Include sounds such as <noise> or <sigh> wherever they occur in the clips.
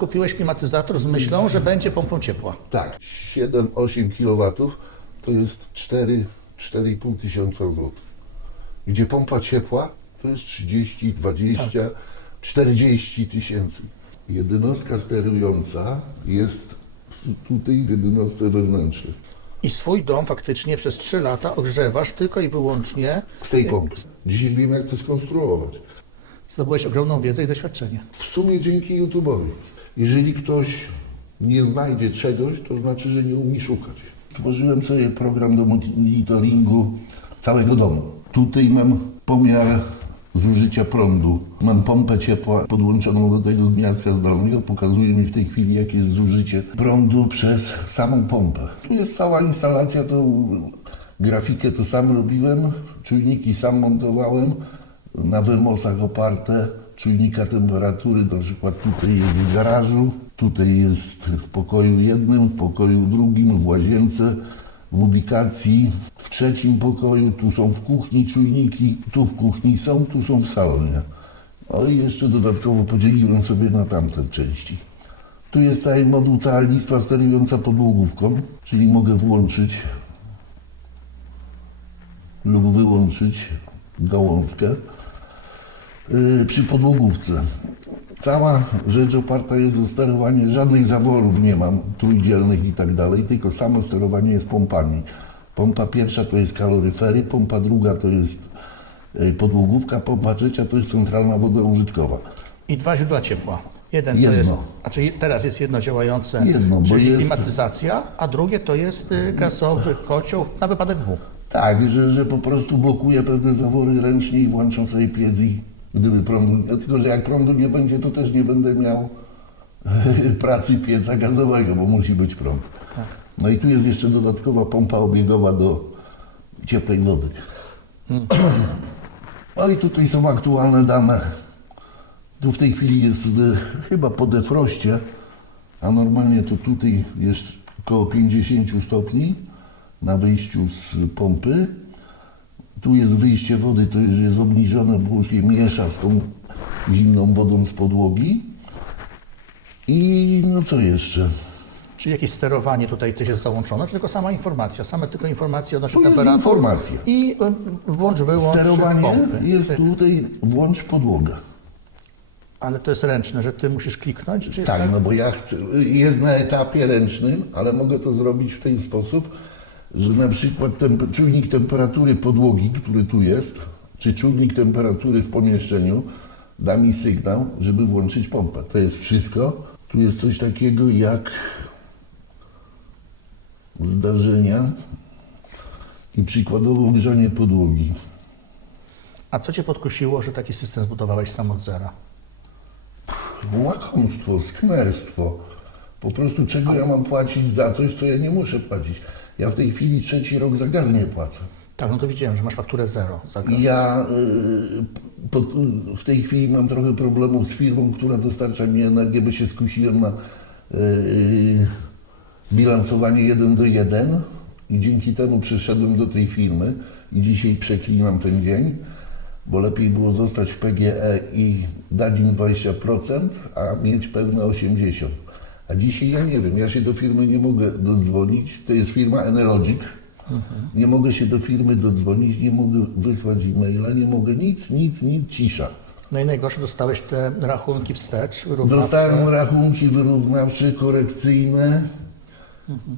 Kupiłeś klimatyzator z myślą, że będzie pompą ciepła. Tak, 7-8 kW to jest 4, 4,5 tysiąca złotych. Gdzie pompa ciepła to jest 30, 20, 40 tysięcy. Jednostka sterująca jest w- tutaj w jednostce wewnętrznej. I swój dom faktycznie przez 3 lata ogrzewasz tylko i wyłącznie. Z tej pompy. Dzisiaj wiem jak to skonstruować. Zdobyłeś ogromną wiedzę i doświadczenie. W sumie dzięki YouTube'owi. Jeżeli ktoś nie znajdzie czegoś, to znaczy, że nie umie szukać. Tworzyłem sobie program do monitoringu całego domu. Tutaj mam pomiar zużycia prądu. Mam pompę ciepła podłączoną do tego gniazdka zdalnego. Pokazuje mi w tej chwili, jakie jest zużycie prądu przez samą pompę. Tu jest cała instalacja, to grafikę to sam robiłem, czujniki sam montowałem, na wymosach oparte, czujnika temperatury, na przykład tutaj jest w garażu, tutaj jest w pokoju jednym, w pokoju drugim, w łazience, w ubikacji, w trzecim pokoju, tu są w kuchni czujniki, tu w kuchni są, tu są w salonie. No i jeszcze dodatkowo podzieliłem sobie na tamte części. Tu jest cały moduł, cała listwa sterująca podłogówką, czyli mogę włączyć lub wyłączyć gałązkę przy podłogówce. Cała rzecz oparta jest o sterowanie, żadnych zaworów nie mam, trójdzielnych i tak dalej, tylko samo sterowanie jest pompami. Pompa pierwsza to jest kaloryfery, pompa druga to jest yy, podłogówka, pompa trzecia to jest centralna woda użytkowa. I dwa źródła ciepła. Jeden to Jedno. jest, znaczy teraz jest jedno działające, Jedno, czyli jest- klimatyzacja, a drugie to jest y, gazowy kocioł na wypadek W. Tak, że, że po prostu blokuje pewne zawory ręcznie i włączą sobie piec i gdyby prądu, tylko że jak prądu nie będzie, to też nie będę miał pracy pieca gazowego, bo musi być prąd. No i tu jest jeszcze dodatkowa pompa obiegowa do ciepłej wody. No i tutaj są aktualne dane. Tu w tej chwili jest e, chyba po defroście, a normalnie to tutaj jest około 50 stopni na wyjściu z pompy. Tu jest wyjście wody, to już jest obniżone, bo się miesza z tą zimną wodą z podłogi. I no co jeszcze? Czy jakieś sterowanie tutaj też jest załączone, czy tylko sama informacja? Same tylko informacje odnośnie temperatury. informacja. I włącz, wyłącz Sterowanie pompy. jest tutaj włącz podłogę. Ale to jest ręczne, że ty musisz kliknąć, czy jest Tak, tak? no bo ja chcę, jest na etapie ręcznym, ale mogę to zrobić w ten sposób, że na przykład temp- czujnik temperatury podłogi, który tu jest, czy czujnik temperatury w pomieszczeniu da mi sygnał, żeby włączyć pompę. To jest wszystko. Tu jest coś takiego jak zdarzenia i przykładowo grzanie podłogi. A co cię podkusiło, że taki system zbudowałeś sam od zera? Łakomstwo, skmerstwo. Po prostu czego ja mam płacić za coś, co ja nie muszę płacić. Ja w tej chwili trzeci rok za gaz nie płacę. Tak, no to widziałem, że masz fakturę zero za gaz. Ja y, w tej chwili mam trochę problemów z firmą, która dostarcza mi energię, bo się skusiłem na y, bilansowanie 1 do 1 i dzięki temu przeszedłem do tej firmy i dzisiaj przeklinam ten dzień, bo lepiej było zostać w PGE i dać im 20%, a mieć pewne 80%. A dzisiaj ja nie wiem, ja się do firmy nie mogę dodzwonić, to jest firma Enelogic, nie mogę się do firmy dodzwonić, nie mogę wysłać e-maila, nie mogę nic, nic, nic, cisza. No i najgorsze, dostałeś te rachunki wstecz, wyrównawcze. Dostałem rachunki wyrównawcze, korekcyjne,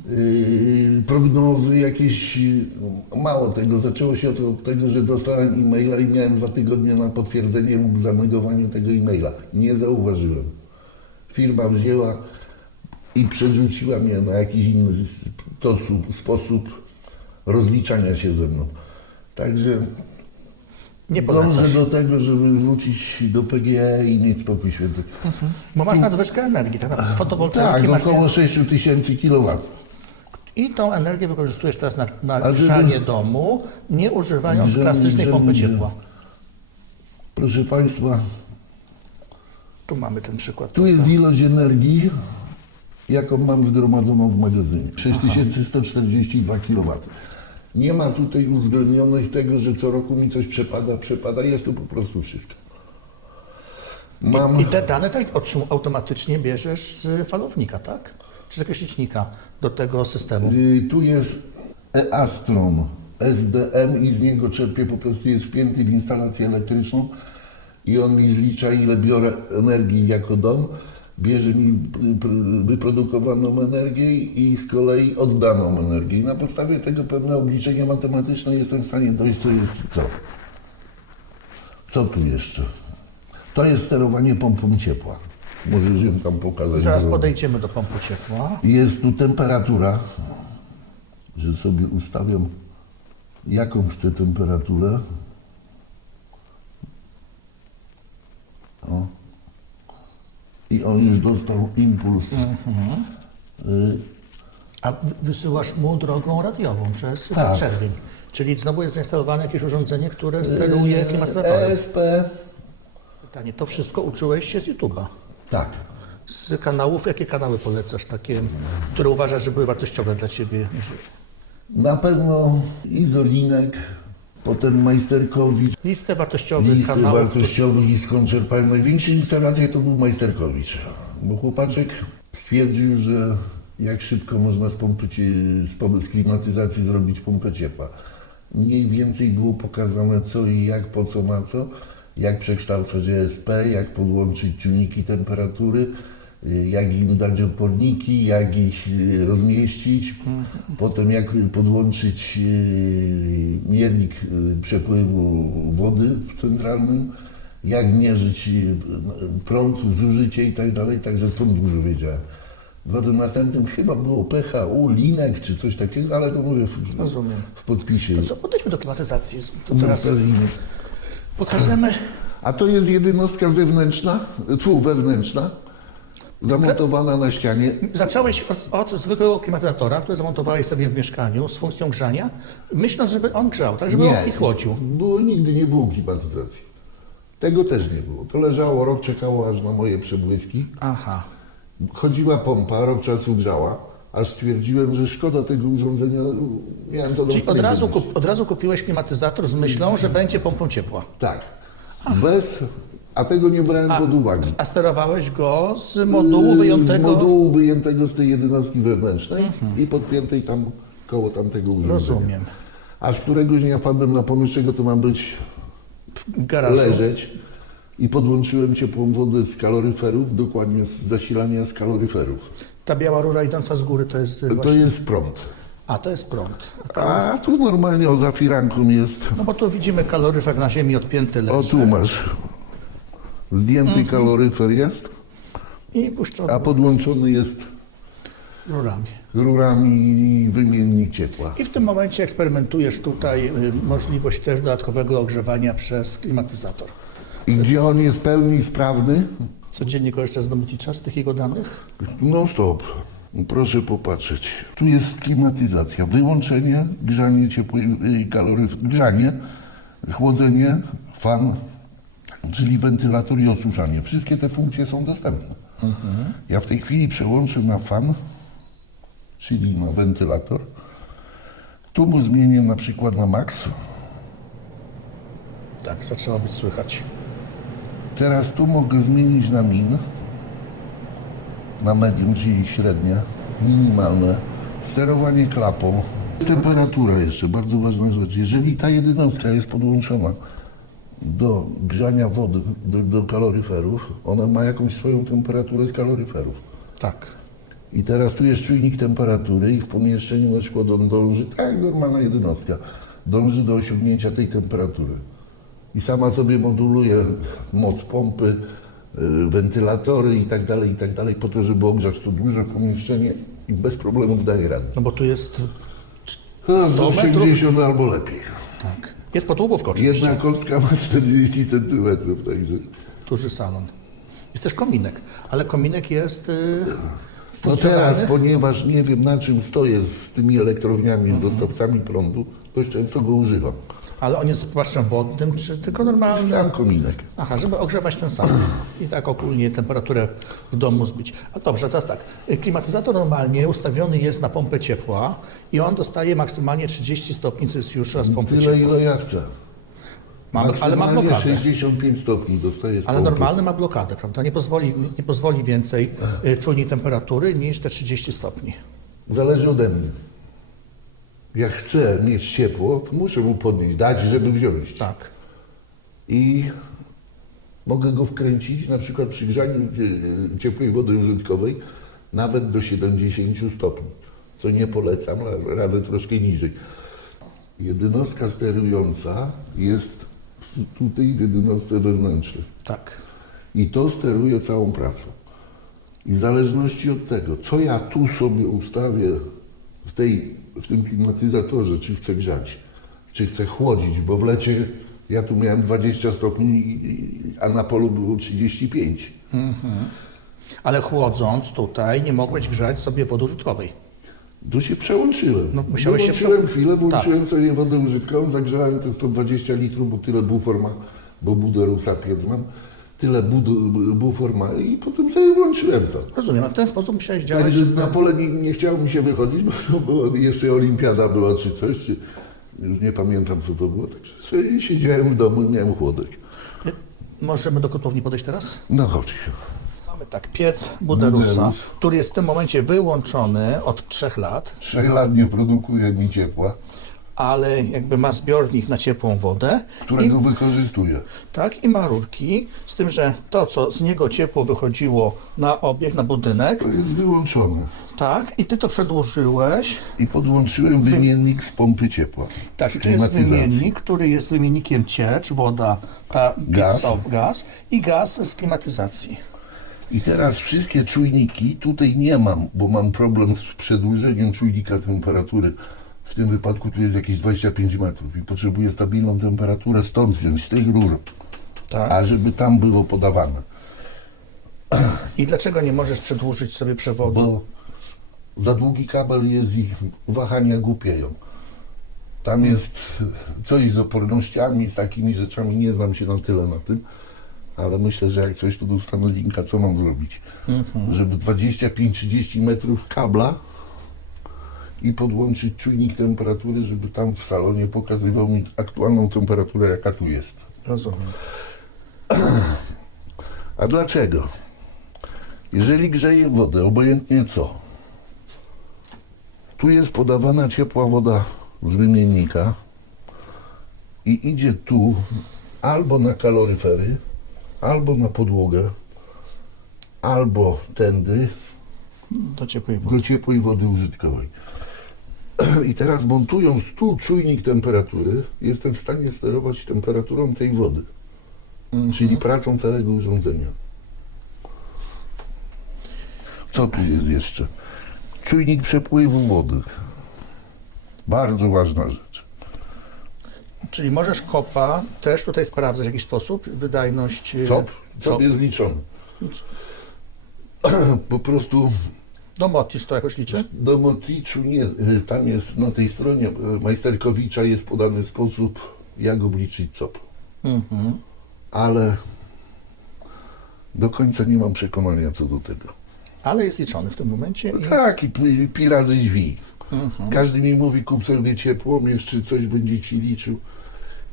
yy, prognozy jakieś, mało tego, zaczęło się od tego, że dostałem e-maila i miałem dwa tygodnie na potwierdzenie lub zanegowanie tego e-maila. Nie zauważyłem. Firma wzięła i przerzuciła mnie na jakiś inny sposób, sposób rozliczania się ze mną. Także Nie dążę do tego, żeby wrócić do PGE i mieć spokój święty. bo masz nadwyżkę energii, tak z fotowoltaiki Tak, około nie- 6 tysięcy kW. I tą energię wykorzystujesz teraz na, na żeby- grzanie domu, nie używając Grzanie, klasycznej grzanie, pompy ciepła. Proszę Państwa, Tu mamy ten przykład. tu jest ilość energii, jaką mam zgromadzoną w magazynie. 6142 kW. Nie ma tutaj uwzględnionych tego, że co roku mi coś przepada, przepada. Jest to po prostu wszystko. Mam... I, I te dane też automatycznie bierzesz z falownika, tak? Czy z jakiegoś licznika do tego systemu? Y, Tu jest e-Astron SDM i z niego czerpię, po prostu jest wpięty w instalację elektryczną i on mi zlicza ile biorę energii jako dom, bierze mi pr- wyprodukowaną energię i z kolei oddaną energię. I na podstawie tego pewne obliczenia matematyczne jestem w stanie dojść, co jest co. Co tu jeszcze? To jest sterowanie pompą ciepła. Możesz ją tam pokazać. Zaraz podejdziemy do pompy ciepła. jest tu temperatura, że sobie ustawiam jaką chcę temperaturę. O. I on już dostał impuls. Y, A wysyłasz mu drogą radiową przez Tak. czerwień. Czyli znowu jest zainstalowane jakieś urządzenie, które steruje klimatyzatorem. ESP. Pytanie, to wszystko uczyłeś się z YouTube'a? Tak. Z kanałów, jakie kanały polecasz, takie, które uważasz, że były wartościowe dla Ciebie? Na pewno Izolinek, potem Majsterkowicz. Listę wartościowych Listy kanałów. wartościowych i skąd czerpałem największe instalacje to był Majsterkowicz. Bo chłopaczek stwierdził, że jak szybko można z pompy, z, klimatyzacji zrobić pompę ciepła. Mniej więcej było pokazane co i jak, po co, na co, jak przekształcać ESP, jak podłączyć czujniki temperatury, jak im dać oporniki, jak ich y, rozmieścić, potem jak podłączyć y, miernik y, przepływu wody w centralnym, jak mierzyć prąd, zużycie i tak dalej, także stąd dużo wiedziałem. W tym następnym chyba było PHU, linek czy coś takiego, ale to mówię w, Rozumiem. w podpisie. To co, podejdźmy do klimatyzacji. To No, teraz linek. pokażemy. A to jest jednostka zewnętrzna, tu wewnętrzna, zamontowana na ścianie. Zacząłeś od, od zwykłego klimatyzatora, który zamontowałeś sobie w mieszkaniu z funkcją grzania, myśląc, żeby on grzał, tak, żeby on i chłodził. Było, nigdy nie było klimatyzacji. Tego też nie było. To leżało, rok czekało aż na moje przebłyski. Aha. Chodziła pompa, rok czasu grzała, aż stwierdziłem, że szkoda tego urządzenia. Miałem to Czyli od razu, kup, od razu kupiłeś klimatyzator z myślą, że będzie pompą ciepła. Tak. Bez, a tego nie brałem pod uwagę. A sterowałeś go z modułu wyjętego. Z modułu wyjętego z tej jednostki wewnętrznej i podpiętej tam koło tamtego urządzenia. Rozumiem. Aż któregoś dnia wpadłem na pomysł, czego to ma być W garażu. leżeć i podłączyłem ciepłą wodę z kaloryferów, dokładnie z zasilania z kaloryferów. Ta biała rura idąca z góry to jest To właśnie... jest prąd. A, to jest prąd. A tu normalnie o za firanką jest. No bo tu widzimy kaloryfer na ziemi odpięty leży. O tu masz. Zdjęty kaloryfer jest, I puszczony a podłączony jest rurami. rurami wymiennik ciepła. I w tym momencie eksperymentujesz tutaj y, możliwość też dodatkowego ogrzewania przez klimatyzator. I gdzie on jest w pełni sprawny? Codziennie korzystasz z Domiticza, z tych jego danych? No stop. Proszę popatrzeć. Tu jest klimatyzacja, wyłączenie, grzanie ciepłej y, kaloryf, grzanie, chłodzenie, fan, czyli wentylator i osuszanie. Wszystkie te funkcje są dostępne. Ja w tej chwili przełączę na fan, czyli na wentylator. Tu mu zmienię na przykład na max. Tak, zaczęło być słychać. Teraz tu mogę zmienić na min, na medium, czyli średnie, minimalne, sterowanie klapą. Temperatura jeszcze, bardzo ważna rzecz. Jeżeli ta jednostka jest podłączona do grzania wody, do, do kaloryferów, ona ma jakąś swoją temperaturę z kaloryferów. Tak. I teraz tu jest czujnik temperatury i w pomieszczeniu na przykład on dąży, tak normalna jednostka, dąży do osiągnięcia tej temperatury. I sama sobie moduluje moc pompy, y, wentylatory i tak dalej, i tak dalej, po to, żeby ogrzać to duże pomieszczenie i bez problemów daje radę. No bo tu jest... A, 100 Z 80 albo lepiej. Tak. Jest podłogówka oczywiście. Jedna kostka ma 40 centymetrów, także... Duży salon. Jest też kominek, ale kominek jest y, No teraz, ponieważ nie wiem na czym stoję z tymi elektrowniami, z dostawcami prądu, dość często go używam. Ale on jest płaszczem wodnym, czy tylko normalny? Sam kominek. Aha, żeby ogrzewać ten sam i tak ogólnie temperaturę w domu zbić. A dobrze, teraz tak. Klimatyzator normalnie ustawiony jest na pompę ciepła i on dostaje maksymalnie 30 stopni Celsjusza z pompy Tyle, ciepła. ile ja chcę. Ma, ale ma Maksymalnie blokadę. 65 stopni dostaje z Ale pompy. normalny ma blokadę, prawda? Nie pozwoli, nie pozwoli więcej y, czujnik temperatury niż te 30 stopni. Zależy ode mnie. Jak chcę mieć ciepło, to muszę mu podnieść, dać, żeby wziąć. Tak. I mogę go wkręcić na przykład przy grzaniu e, ciepłej wody użytkowej nawet do 70 stopni, co nie polecam, ra- radzę troszkę niżej. Jednostka sterująca jest tutaj w jednostce wewnętrznej. Tak. I to steruje całą pracą. I w zależności od tego, co ja tu sobie ustawię w, tej, w tym klimatyzatorze, czy chcę grzać, czy chcę chłodzić, bo w lecie ja tu miałem 20 stopni, a na polu było 35. Ale chłodząc tutaj nie mogłeś grzać sobie wody użytkowej. Tu się przełączyłem. No, musiałeś się prze- chwilę, włączyłem sobie wodę użytkową, zagrzałem te 120 litrów, bo tyle bufor ma, bo buderusa piec mam, tyle bufor ma i potem sobie włączyłem to. Rozumiem, a w ten sposób musiałeś działać. Także na pole nie, nie chciało mi się wychodzić, bo było, jeszcze olimpiada była czy coś, czy już nie pamiętam co to było, także sobie siedziałem w domu i miałem chłodek. Możemy do kotłowni podejść teraz? No chodź. Mamy tak, piec Buderusa, Buderus. który jest w tym momencie wyłączony od trzech lat, Trzech lat nie produkuje mi ciepła, ale jakby ma zbiornik na ciepłą wodę i, którego wykorzystuję. tak, i ma rurki, z tym, że to, co z niego ciepło wychodziło na obieg, na budynek, To jest wyłączone. tak, i ty to przedłużyłeś, I podłączyłem wymiennik z pompy ciepła. tak, i to jest wymiennik, który jest wymiennikiem ciecz, woda, ta Gaz. stop, gaz i gaz z klimatyzacji. I teraz wszystkie czujniki tutaj nie mam, bo mam problem z przedłużeniem czujnika temperatury. W tym wypadku tu jest jakieś 25 metrów i potrzebuję stabilną temperaturę stąd wziąć, z tych rur, Tak. a żeby tam było podawane. <clears throat> I dlaczego nie możesz przedłużyć sobie przewodu? Bo za długi kabel jest i wahania głupieją. Tam jest coś z opornościami, z takimi rzeczami, nie znam się na tyle na tym, ale myślę, że jak coś tu dostanę linka, co mam zrobić? Żeby 25-30 metrów kabla i podłączyć czujnik temperatury, żeby tam w salonie pokazywał mi aktualną temperaturę, jaka tu jest. Rozumiem. <clears throat> A dlaczego? Jeżeli grzeję wodę, obojętnie co, tu jest podawana ciepła woda z wymiennika i idzie tu albo na kaloryfery, albo na podłogę, albo tędy Do ciepłej wody. do ciepłej wody użytkowej. <clears throat> I teraz montując tu czujnik temperatury, jestem w stanie sterować temperaturą tej wody, czyli pracą całego urządzenia. Co tu jest jeszcze? Czujnik przepływu wody. Bardzo ważna rzecz. Czyli możesz kopa też tutaj sprawdzać w jakiś sposób, wydajność... y, COP? co? COP jest liczony. <clears throat> Po prostu Domotis to jakoś liczy? do Moticzu nie, y, tam jest na tej stronie y, Majsterkowicza jest podany sposób, jak obliczyć COP. Mhm. Ale do końca nie mam przekonania co do tego. Ale jest liczony w tym momencie i Tak, i pi, pi razy drzwi. Mhm. Każdy mi mówi, kup sobie ciepło, jeszcze coś będzie ci liczył.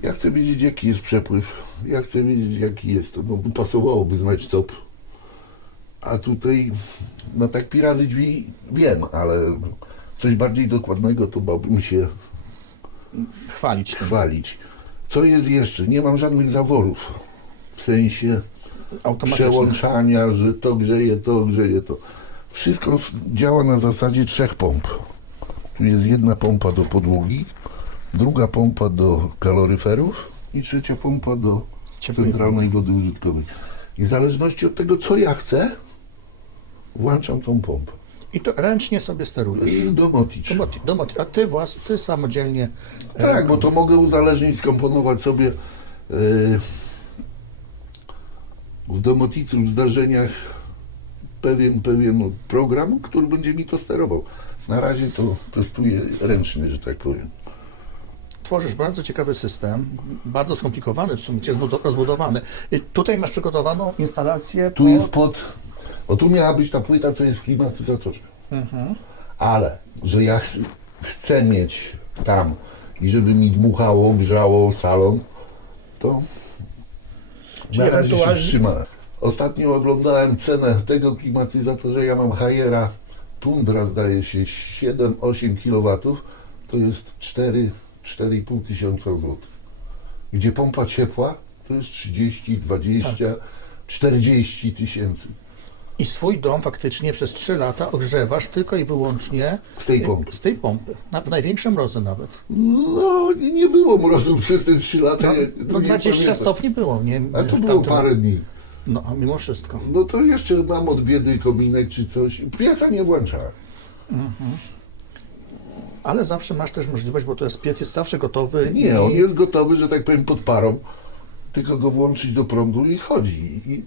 Ja chcę wiedzieć, jaki jest przepływ. Ja chcę wiedzieć, jaki jest to. No, pasowałoby znać COP. A tutaj, no tak pi razy drzwi wiem, ale coś bardziej dokładnego to bałbym się chwalić chwalić. Co jest jeszcze? Nie mam żadnych zaworów. W sensie przełączania, że to grzeje, to grzeje, to. Wszystko działa na zasadzie trzech pomp. Tu jest jedna pompa do podłogi, druga pompa do kaloryferów i trzecia pompa do Ciepłej centralnej wody użytkowej. I w zależności od tego, co ja chcę, włączam tą pompę. I to ręcznie sobie sterujesz. I do Moticz. Domoti, domoti, a ty włas, ty samodzielnie... e, Tak, bo to mogę uzależnić, skomponować sobie yy, w domoticu w zdarzeniach pewien, pewien program, który będzie mi to sterował. Na razie to testuję ręcznie, że tak powiem. Tworzysz bardzo ciekawy system, bardzo skomplikowany, w sumie rozbudo- rozbudowany. I tutaj masz przygotowaną instalację Tu jest pod... O tu miała być ta płyta, co jest w klimatyzatorze. Ale, że ja ch chcę mieć tam i żeby mi dmuchało, grzało salon, to Czyli na razie się wstrzymałem. Ostatnio oglądałem cenę tego klimatyzatora, ja mam Hayera Tundra zdaje się 7-8 kW, to jest 4 4,5 tysiąca złotych. Gdzie pompa ciepła to jest 30, 20, 40 tysięcy I swój dom faktycznie przez 3 lata ogrzewasz tylko i wyłącznie z tej pompy. z tej pompy. Na, w największym mrozy nawet. No, nie było mrozu przez te 3 lata. No, no nie 20 pamiętam. stopni było, nie? A to było tamtym- parę dni. No, a mimo wszystko. No to jeszcze mam od biedy kominek czy coś. Pieca nie włączałem. Ale zawsze masz też możliwość, bo to jest piec jest zawsze gotowy. i Nie, on jest gotowy, że tak powiem, pod parą. Tylko go włączyć do prądu i chodzi. I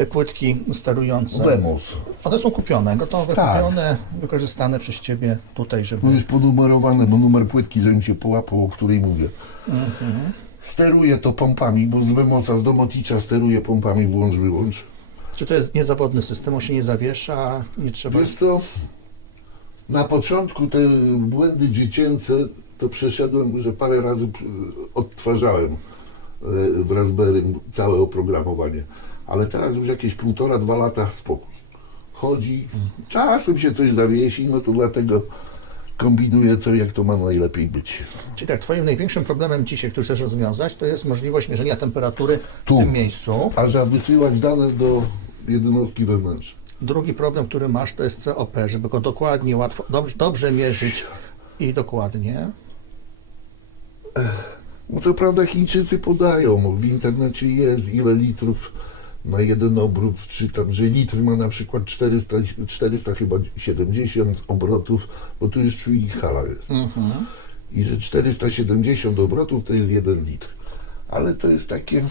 Te płytki sterujące. Wemos. One są kupione, gotowe, Tak. kupione, wykorzystane przez Ciebie tutaj, żeby... No już ponumerowane, bo numer płytki, żebym się połapał, o której mówię. Steruję to pompami, bo z Wemosa, z Domoticza steruję pompami włącz, wyłącz. Czy to jest niezawodny system, on się nie zawiesza, nie trzeba... Wiesz co, na początku te błędy dziecięce to przeszedłem, że parę razy p- odtwarzałem e, w Raspberry całe oprogramowanie. Ale teraz już jakieś półtora, dwa lata spokój. Chodzi, czasem się coś zawiesi, no to dlatego kombinuję co, jak to ma najlepiej być. Czyli tak, Twoim największym problemem dzisiaj, który chcesz rozwiązać, to jest możliwość mierzenia temperatury Tu. w tym miejscu. A że wysyłać dane do jednostki wewnętrznej. Drugi problem, który masz, to jest COP, żeby go dokładnie, łatwo, dobrze, dobrze mierzyć i dokładnie. No co prawda Chińczycy podają, w internecie jest ile litrów na jeden obrót, czy tam, że litr ma na przykład 400, 400 chyba 70 obrotów, bo tu już czujnik hala jest. Mhm. I że 470 obrotów to jest jeden litr. Ale to jest takie...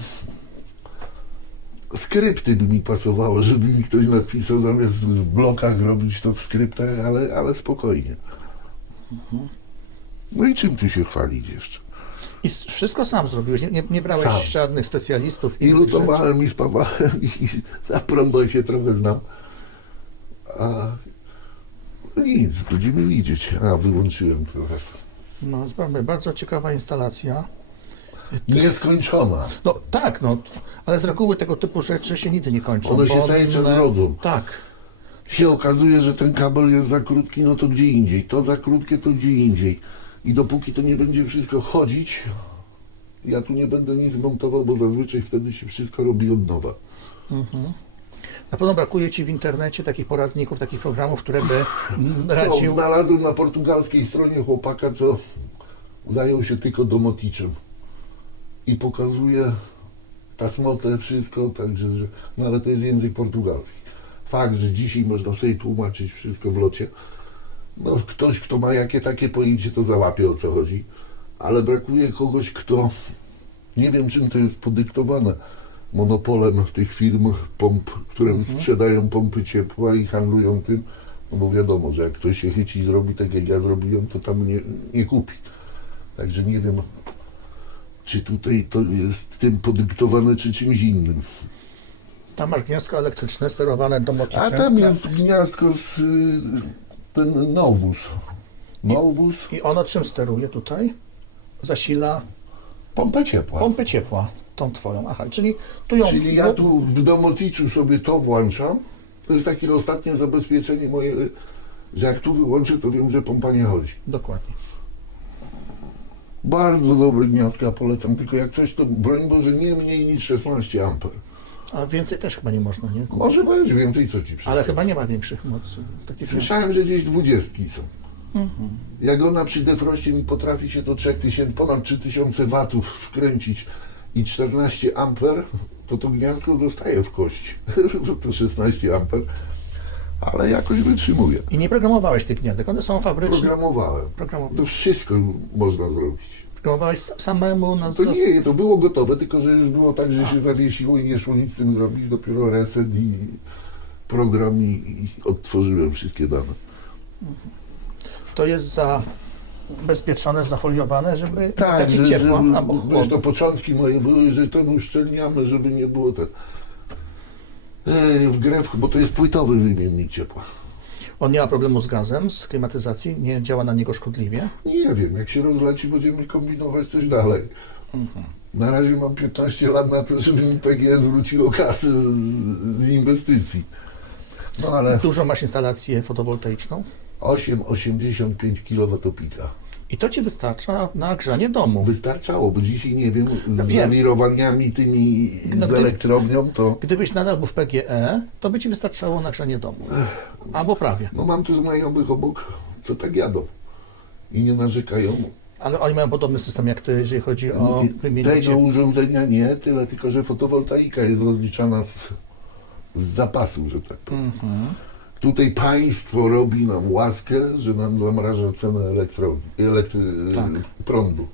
Skrypty by mi pasowało, żeby mi ktoś napisał zamiast w blokach robić to w skryptach, ale, ale spokojnie. No i czym tu się chwalić jeszcze? I wszystko sam zrobiłeś, nie, nie, brałeś Sam. żadnych specjalistów. I rzeczy. lutowałem i spawałem <laughs> i na prądo się trochę znam. A nic, będziemy widzieć. A, wyłączyłem teraz. No, bardzo, bardzo ciekawa instalacja. Nieskończona. No tak, no, ale z reguły tego typu rzeczy się nigdy nie kończą. One się cały czas rodzą. Tak. Się okazuje, że ten kabel jest za krótki, no to gdzie indziej. To za krótkie, to gdzie indziej. I dopóki to nie będzie wszystko chodzić, ja tu nie będę nic montował, bo zazwyczaj wtedy się wszystko robi od nowa. Na pewno brakuje Ci w internecie takich poradników, takich programów, które by mm, <laughs> Co, radził. znalazłem na portugalskiej stronie chłopaka, co zajął się tylko domoticzem i pokazuje tasmotę, wszystko, także, że, no ale to jest język portugalski. Fakt, że dzisiaj można sobie tłumaczyć wszystko w locie, no ktoś, kto ma jakie takie pojęcie, to załapie o co chodzi, ale brakuje kogoś, kto, nie wiem czym to jest podyktowane, monopolem tych firm pomp, które sprzedają pompy ciepła i handlują tym, no bo wiadomo, że jak ktoś się chyci i zrobi tak jak ja zrobiłem, to tam nie, nie kupi. Także nie wiem, czy tutaj to jest tym podyktowane, czy czymś innym. Tam masz gniazdko elektryczne sterowane domoticzem. A tam jest gniazdko z ten Novus. Novus, I ono czym steruje tutaj? Zasila pompa ciepła. pompę ciepła, tą Twoją. Aha, czyli tu ją... Czyli ja tu w domoticzu sobie to włączam. To jest takie ostatnie zabezpieczenie moje, że jak tu wyłączę, to wiem, że pompa nie chodzi. Dokładnie. Bardzo dobre gniazdka polecam, tylko jak coś to broń Boże nie mniej niż 16 amper. A więcej też chyba nie można, nie? Może być więcej, co ci przeszkadza. Ale chyba nie ma większych mocy. Takich Słyszałem, że gdzieś dwudziestki są. Jak ona przy defroście mi potrafi się do 3000, ponad 3000 watów wkręcić i 14 amper, to to gniazdko dostaje w kość. <laughs> to 16 amper, ale jakoś wytrzymuje. I nie programowałeś tych gniazdek, one są fabryczne. Programowałem. Programowałeś. To wszystko można zrobić. Programowałeś s- samemu na To nie, to było gotowe, tylko że już było tak, że się zawiesiło i nie szło nic z tym zrobić. Dopiero reset i program i, odtworzyłem wszystkie dane. To jest zabezpieczone, zafoliowane, żeby Tak, że, ciepło żeby, albo wiesz, to początki moje były, że ten uszczelniamy, żeby nie było ten e, w grę, w- bo to jest płytowy wymiennik ciepła. On nie ma problemu z gazem, z klimatyzacji, nie działa na niego szkodliwie. Nie wiem, jak się rozleci, będziemy kombinować coś dalej. Na razie mam 15 lat na to, żeby mi PGE zwróciło kasę z, z inwestycji. No ale Dużo masz instalację fotowoltaiczną 8,85 kWpika. I to ci wystarcza na grzanie domu. Wystarczało, bo dzisiaj nie wiem, z No wiem. zawirowaniami tymi No z elektrownią, to Gdybyś nadal był w PGE, to by ci wystarczało na grzanie domu. Albo prawie. no mam tu znajomych obok, co tak jadą i nie narzekają. Ale oni mają podobny system jak ty, jeżeli chodzi o wymienienie. Tego urządzenia nie, tyle tylko, że fotowoltaika jest rozliczana z, z zapasu, że tak powiem. Mhm. Tutaj państwo robi nam łaskę, że nam zamraża cenę elektrowni, elektry, Tak. prądu.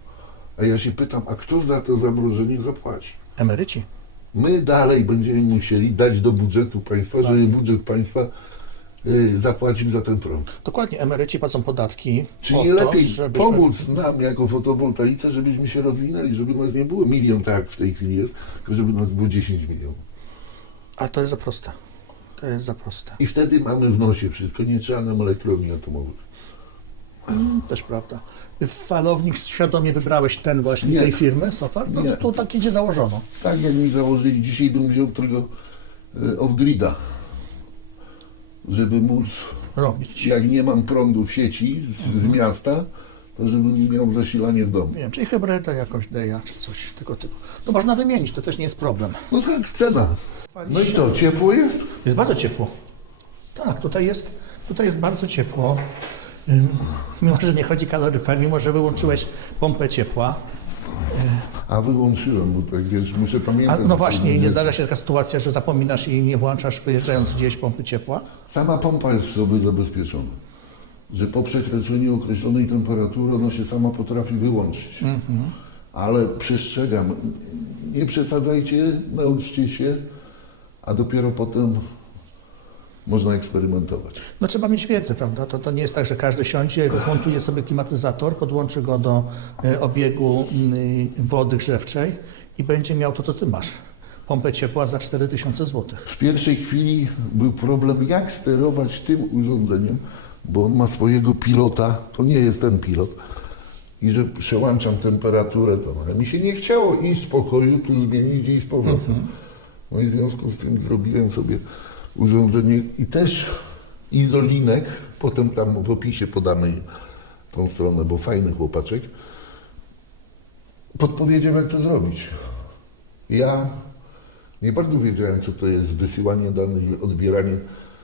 A ja się pytam, a kto za to zamrożenie zapłaci? Emeryci. My dalej będziemy musieli dać do budżetu państwa, Tak. żeby budżet państwa y, zapłacił za ten prąd. Dokładnie, emeryci płacą podatki. Czyli po to, lepiej żebyśmy- pomóc nam jako fotowoltaice, żebyśmy się rozwinęli, żeby nas nie było milion, tak jak w tej chwili jest, tylko żeby nas było 10 milionów. Ale to jest za proste. To jest za proste. I wtedy mamy w nosie wszystko, nie trzeba nam elektrowni atomowych. Też prawda. Falownik świadomie wybrałeś ten właśnie Nie. tej firmy, Sofar? Po Nie. prostu tak idzie założono. Tak jak mi założyli, dzisiaj bym wziął tylko e, off-grida, żeby móc, Robić. jak nie mam prądu w sieci z, z miasta, to żebym miał zasilanie w domu. Nie wiem, czyli hybryda jakoś deja, czy coś tego typu. To można wymienić, to też nie jest problem. No tak, cena. No i co, ciepło jest? Jest bardzo ciepło. Tak, tutaj jest, tutaj jest bardzo ciepło. Mimo, że nie chodzi kaloryfer, mimo, że wyłączyłeś pompę ciepła. A wyłączyłem, bo tak wiesz, muszę A, pamiętać. no właśnie, i nie zdarza się taka sytuacja, że zapominasz i nie włączasz wyjeżdżając gdzieś pompy ciepła. Sama pompa jest w sobie zabezpieczona. Że po przekroczeniu określonej temperatury ona się sama potrafi wyłączyć. Ale przestrzegam, nie przesadzajcie, nauczcie się, a dopiero potem można eksperymentować. No trzeba mieć wiedzę, prawda? To, to nie jest tak, że każdy siądzie, zmontuje sobie klimatyzator, podłączy go do e, obiegu mm, wody grzewczej i będzie miał to, co ty masz. Pompę ciepła za 4000 zł. W pierwszej chwili był problem, jak sterować tym urządzeniem, bo on ma swojego pilota, to nie jest ten pilot, i że przełączam temperaturę, to mi się nie chciało iść z pokoju, tu zmienić i z powrotem. No i w związku z tym zrobiłem sobie urządzenie i też izolinek, potem tam w opisie podamy tą stronę, bo fajny chłopaczek, podpowiedział jak to zrobić. Ja nie bardzo wiedziałem, co to jest wysyłanie danych odbieranie.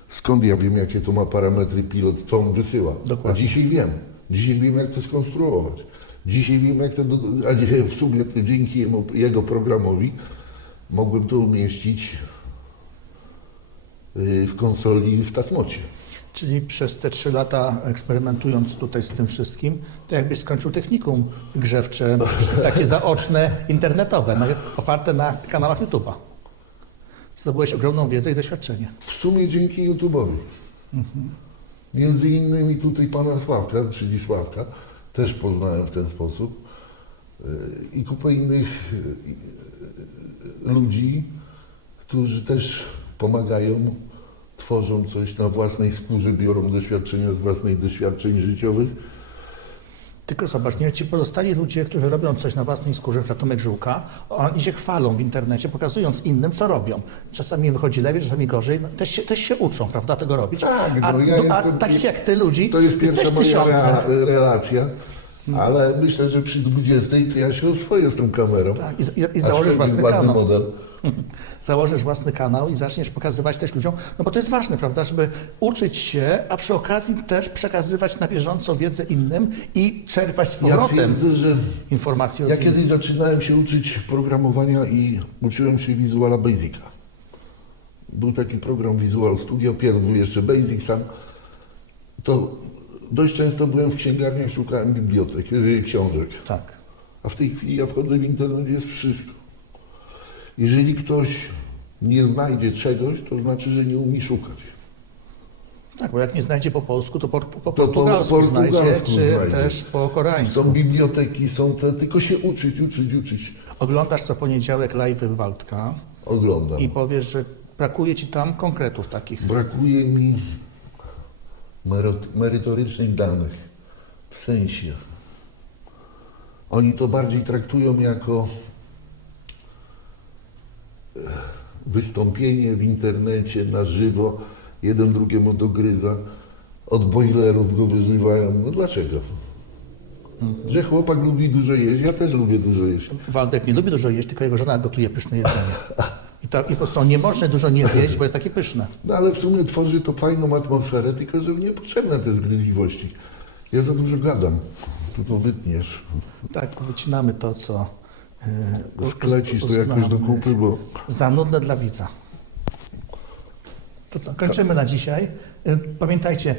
Skąd ja wiem, jakie to ma parametry pilot, co on wysyła. Dokładnie. A dzisiaj wiem. Dzisiaj wiem, jak to skonstruować. Dzisiaj wiem, jak to. Do... A dzisiaj w sumie to dzięki jego programowi mogłem to umieścić yy, w konsoli w Tasmocie. Czyli przez te 3 lata eksperymentując tutaj z tym wszystkim, to jakbyś skończył technikum grzewcze, <laughs> takie zaoczne, internetowe, na, oparte na kanałach YouTube'a. Zdobyłeś ogromną wiedzę i doświadczenie. W sumie dzięki YouTube'owi. Między innymi tutaj pana Sławka, czyli Sławka, też poznałem w ten sposób. Yy, I kupę innych yy, ludzi, którzy też pomagają, tworzą coś na własnej skórze, biorą doświadczenia z własnych doświadczeń życiowych. Tylko zobacz, nie, ci pozostali ludzie, którzy robią coś na własnej skórze, jak Tomek Żółka, oni się chwalą w internecie, pokazując innym, co robią. Czasami wychodzi lepiej, czasami gorzej, no, też, się, też się uczą, prawda, tego robić. Tak, a, no ja a jestem- takich jak ty ludzi To jest pierwsza moja tysiące. relacja, ale myślę, że przy 20 to ja się oswoję z tą kamerą. Tak, i, i, założysz własny kanał. model. <laughs> Założysz własny kanał i zaczniesz pokazywać też ludziom, no bo to jest ważne, prawda, żeby uczyć się, a przy okazji też przekazywać na bieżąco wiedzę innym i czerpać z Ja powrotem twierdzę, że informacje ja innych. kiedyś zaczynałem się uczyć programowania i uczyłem się Visuala Basica. Był taki program Visual Studio, pierw był jeszcze Basic sam. To dość często byłem w księgarniach, szukałem bibliotek, yy, książek. Tak. A w tej chwili ja wchodzę w internet, jest wszystko. Jeżeli ktoś nie znajdzie czegoś, to znaczy, że nie umie szukać. Tak, bo jak nie znajdzie po polsku, to po, po po portugalsku, portugalsku znajdzie, czy znajdzie. też po koreańsku. Są biblioteki, są te, tylko się uczyć, uczyć, uczyć. Oglądasz co poniedziałek live Waldka Oglądam. i powiesz, że brakuje ci tam konkretów takich. Brakuje mi merytorycznych danych. W sensie. Oni to bardziej traktują jako wystąpienie w internecie na żywo, jeden drugiemu dogryza, od boilerów go wyzywają. No dlaczego? Że chłopak lubi dużo jeść, ja też lubię dużo jeść. Waldek nie lubi dużo jeść, tylko jego żona gotuje pyszne jedzenie. <laughs> I, to, i po prostu nie może dużo nie zjeść, bo jest takie pyszne. No ale w sumie tworzy to fajną atmosferę, tylko że niepotrzebne te zgryzliwości. Ja za dużo gadam, to to wytniesz. Tak, wycinamy to, co... Yy, Sklecisz to jakoś do kupy, bo... Za nudne dla widza. To co, kończymy na dzisiaj. Y, Pamiętajcie,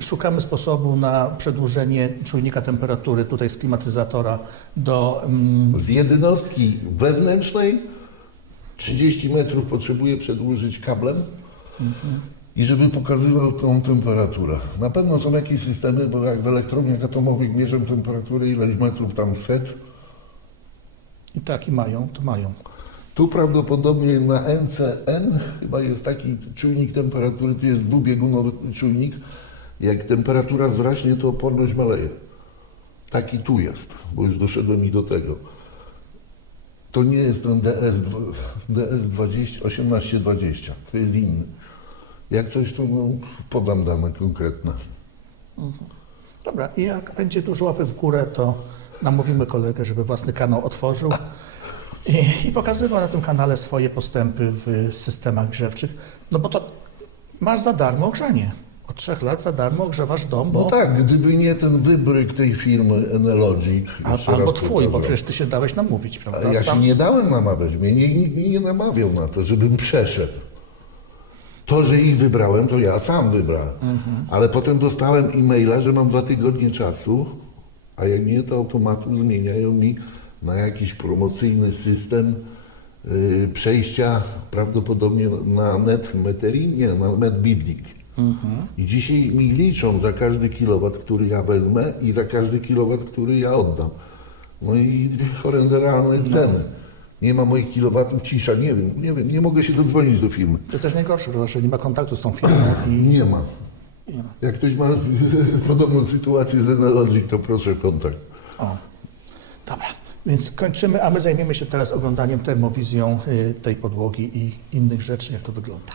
y, szukamy sposobu na przedłużenie czujnika temperatury tutaj z klimatyzatora do mm, Z jednostki wewnętrznej 30 metrów potrzebuję przedłużyć kablem i żeby pokazywał tą temperaturę. Na pewno są jakieś systemy, bo jak w elektrowniach atomowych mierzą temperaturę, ileś metrów tam set. i taki mają, to mają. Tu prawdopodobnie na NCN chyba jest taki czujnik temperatury, tu jest dwubiegunowy czujnik. Jak temperatura wzraśnie, to oporność maleje. Taki tu jest, bo już doszedłem i do tego. To nie jest ten DS, DS20, 1820, to jest inny. Jak coś, to no, podam dane konkretne. Dobra, i jak będzie dużo łapy w górę, to namówimy kolegę, żeby własny kanał otworzył i, i pokazywał na tym kanale swoje postępy w systemach grzewczych. No bo to masz za darmo ogrzanie. Od trzech lat za darmo ogrzewasz dom, bo... No tak, gdyby nie ten wybryk tej firmy Enelogic. Jeszcze albo twój, bo przecież ty się dałeś namówić, A prawda? ja się Sam- nie dałem namawiać, mnie nie- nikt mnie nie namawiał na to, żebym przeszedł. To, że ich wybrałem, to ja sam wybrałem. Ale potem dostałem e-maila, że mam dwa tygodnie czasu, a jak nie, to automatu zmieniają mi na jakiś promocyjny system y, przejścia prawdopodobnie na net metering, nie, na net bidding. I dzisiaj mi liczą za każdy kilowat, który ja wezmę i za każdy kilowat, który ja oddam. No i horrendalne ceny. Nie ma moich kilowatów, cisza, nie wiem, nie wiem, nie mogę się dodzwonić do firmy. To jest też najgorsze, że nie ma kontaktu z tą firmą i <clears throat> Nie ma. nie ma. Jak ktoś ma <laughs> podobną sytuację z to proszę kontakt. O. Dobra, więc kończymy, a my zajmiemy się teraz oglądaniem termowizją y, tej podłogi i innych rzeczy, jak to wygląda.